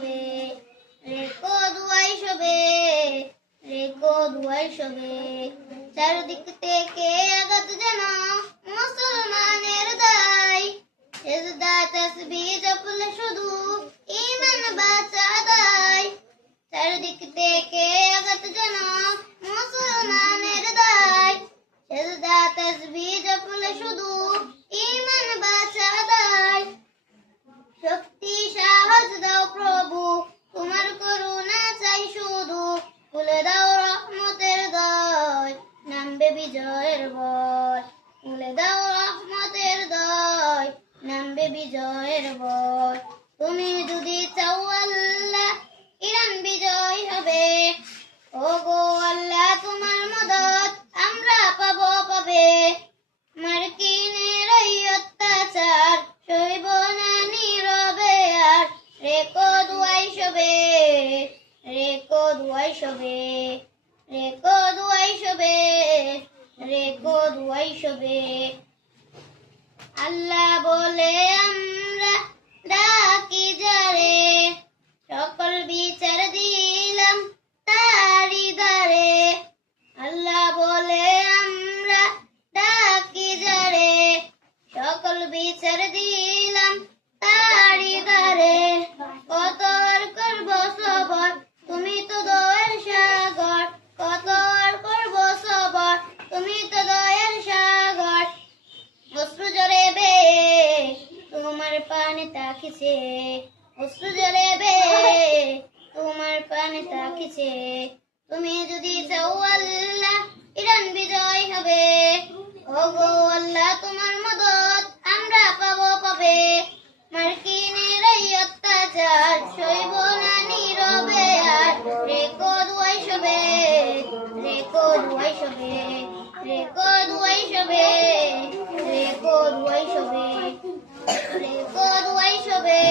শোবে, রেকো দুয়াই শোবে, রেকো দুয়াই শোবে। চারদিক থেকে আঘাত যেন মুসলমানের দায়, সেজদা তাসবিহ জপলে শুধু ঈমান বাঁচা দায়। চারদিক থেকে আঘাত যেন মুসলমানের দায়, সেজদা তাসবিহ জপলে শুধু ঈমান বাঁচা দায়। শক্তি সাহস দাও প্রভু, তোমার করুণা চাই শুধু, খুলে দাও রহমতের দয়, নামবে বিজয়ের বয়। খুলে দাও রহমতের দয়, নামবে বিজয়ের বয়। তুমি যদি চাও আল্লাহ, ইরান বিজয় হবে। ওগো আল্লাহ তোমার মদদ আমরা পাবো পাবে। মার্কিনের এই অত্যাচার সইব না নীরবে আর, রেকো দুয়াই শোবে, রেকো দুয়াই শোবে, রেকো দুয়াই শোবে, রেকো দুয়াই শোবে। আল্লাহ বলে আমরা ডাকি যারে, সকল বিচার দিলাম তারি দ্বারে। আল্লাহ বলে আমরা ডাকি যারে, সকল বিচার দিলাম তারি দ্বারে। কত আর করব সবর, তুমি তো দয়ার সাগর। কত আর করব সবর, তুমি তো দয়ার সাগর। অশ্রু জরে বে তোমার পানে তাকিছে, অশ্রু জরে বে তোমার পানে তাকিছে। তুমি যদি চাও আল্লাহ, ইরান বিজয় হবে। ওগো আল্লাহ তোমার মদদ আমরা পাবো পাবে। মার্কিনের এই অত্যাচার সইব না নীরবে আর, রেকো দুয়াই শোবে, রেকো দুয়াই শোবে, রেকো দুয়াই শোবে, রেকো দুয়াই শোবে, রেকো দুয়াই শোবে।